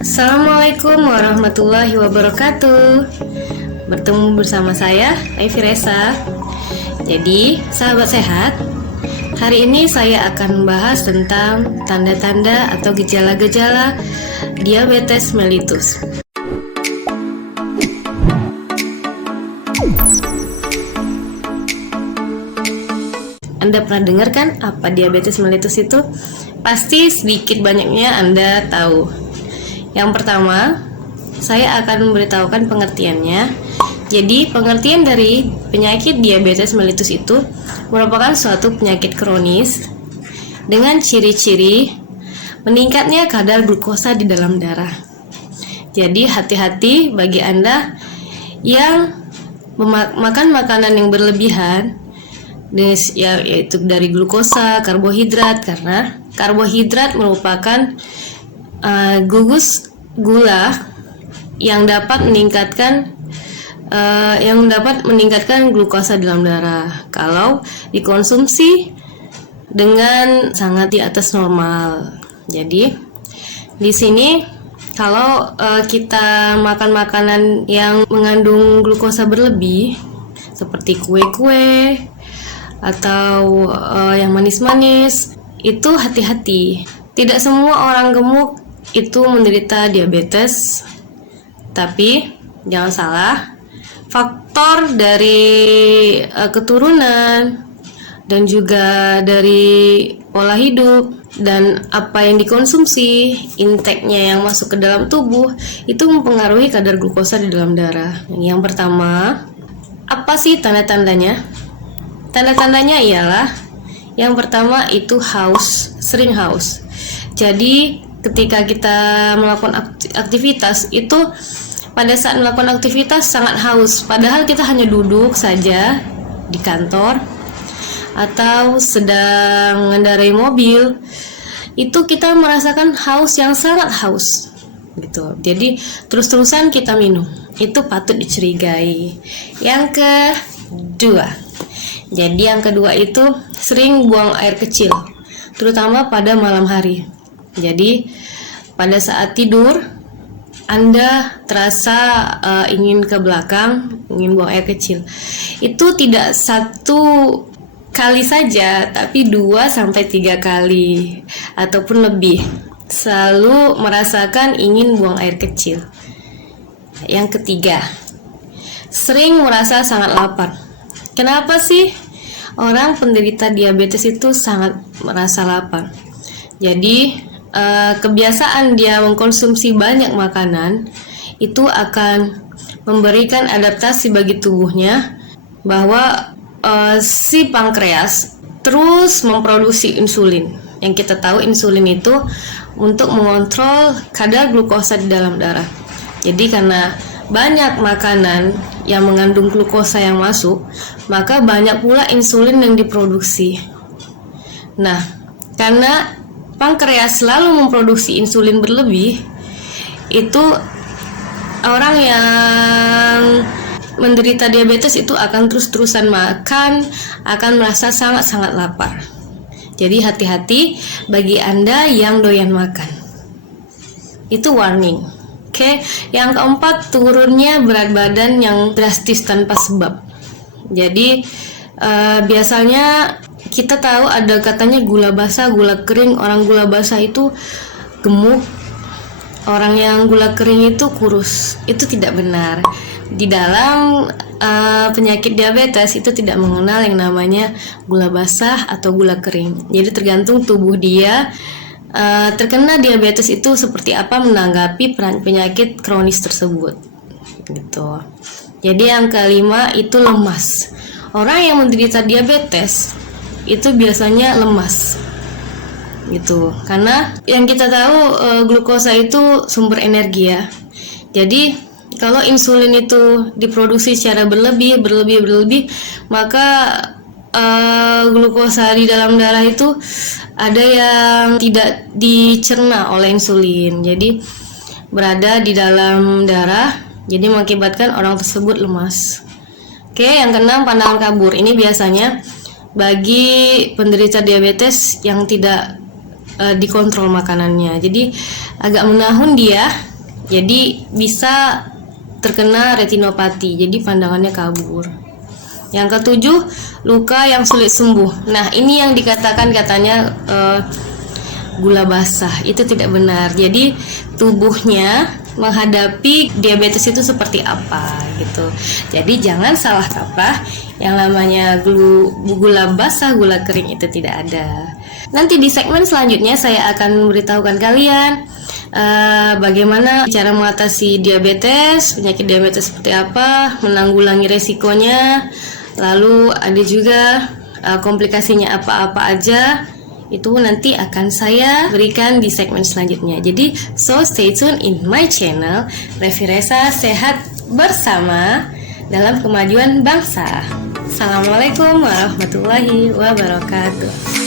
Assalamualaikum warahmatullahi wabarakatuh. Bertemu bersama saya, Evi Resa. Jadi, sahabat sehat, hari ini saya akan membahas tentang tanda-tanda atau gejala-gejala diabetes mellitus. Anda pernah dengar kan apa diabetes mellitus itu? Pasti sedikit banyaknya Anda tahu. Yang pertama, saya akan memberitahukan pengertiannya. Jadi, pengertian dari penyakit diabetes mellitus itu merupakan suatu penyakit kronis dengan ciri-ciri meningkatnya kadar glukosa di dalam darah. Jadi, hati-hati bagi Anda yang makan makanan yang berlebihan, yaitu dari glukosa, karbohidrat, karena karbohidrat merupakan gugus gula yang dapat meningkatkan glukosa dalam darah kalau dikonsumsi dengan sangat di atas normal. Jadi di sini kalau kita makan makanan yang mengandung glukosa berlebih seperti kue-kue atau yang manis-manis, itu hati-hati. Tidak semua orang gemuk itu menderita diabetes, tapi jangan salah, faktor dari keturunan dan juga dari pola hidup dan apa yang dikonsumsi, intake-nya yang masuk ke dalam tubuh itu mempengaruhi kadar glukosa di dalam darah. Yang pertama, apa sih tanda-tandanya? Tanda-tandanya ialah yang pertama itu haus, sering haus. Jadi ketika kita melakukan aktivitas itu, pada saat melakukan aktivitas sangat haus, padahal kita hanya duduk saja di kantor atau sedang mengendarai mobil, itu kita merasakan haus yang sangat haus gitu. Jadi terus-terusan kita minum, itu patut dicurigai. Yang kedua itu sering buang air kecil, terutama pada malam hari. Jadi pada saat tidur Anda terasa ingin ke belakang, ingin buang air kecil. Itu tidak satu kali saja, tapi 2-3 kali ataupun lebih. Selalu merasakan ingin buang air kecil. Yang ketiga, sering merasa sangat lapar. Kenapa sih orang penderita diabetes itu sangat merasa lapar? Jadi kebiasaan dia mengkonsumsi banyak makanan itu akan memberikan adaptasi bagi tubuhnya bahwa si pankreas terus memproduksi insulin. Yang kita tahu insulin itu untuk mengontrol kadar glukosa di dalam darah. Jadi karena banyak makanan yang mengandung glukosa yang masuk, maka banyak pula insulin yang diproduksi. Nah, karena pankreas selalu memproduksi insulin berlebih, itu orang yang menderita diabetes itu akan terus-terusan makan, akan merasa sangat-sangat lapar. Jadi hati-hati bagi Anda yang doyan makan. Itu warning. Oke, yang keempat, turunnya berat badan yang drastis tanpa sebab. Jadi biasanya kita tahu ada katanya gula basah, gula kering. Orang gula basah itu gemuk, orang yang gula kering itu kurus. Itu tidak benar. Di dalam penyakit diabetes itu tidak mengenal yang namanya gula basah atau gula kering. Jadi tergantung tubuh dia terkena diabetes itu seperti apa menanggapi penyakit kronis tersebut. Gitu. Jadi yang kelima itu lemas. Orang yang menderita diabetes itu biasanya lemas gitu, karena yang kita tahu glukosa itu sumber energi ya. Jadi kalau insulin itu diproduksi secara berlebih, maka glukosa di dalam darah itu ada yang tidak dicerna oleh insulin, jadi berada di dalam darah, jadi mengakibatkan orang tersebut lemas. Oke, yang keenam, pandangan kabur. Ini biasanya bagi penderita diabetes yang tidak dikontrol makanannya. Jadi agak menahun dia Jadi bisa terkena retinopati, jadi pandangannya kabur. Yang ketujuh, luka yang sulit sembuh. Nah, ini yang dikatakan katanya gula basah. Itu tidak benar. Jadi tubuhnya menghadapi diabetes itu seperti apa gitu. Jadi jangan salah kaprah, yang namanya gula basah, gula kering itu tidak ada. Nanti di segmen selanjutnya saya akan memberitahukan kalian bagaimana cara mengatasi diabetes, penyakit diabetes seperti apa, menanggulangi resikonya, lalu ada juga komplikasinya apa-apa aja. Itu nanti akan saya berikan di segmen selanjutnya. Jadi so stay tune in my channel Revi Resa, sehat bersama dalam kemajuan bangsa. Assalamualaikum warahmatullahi wabarakatuh.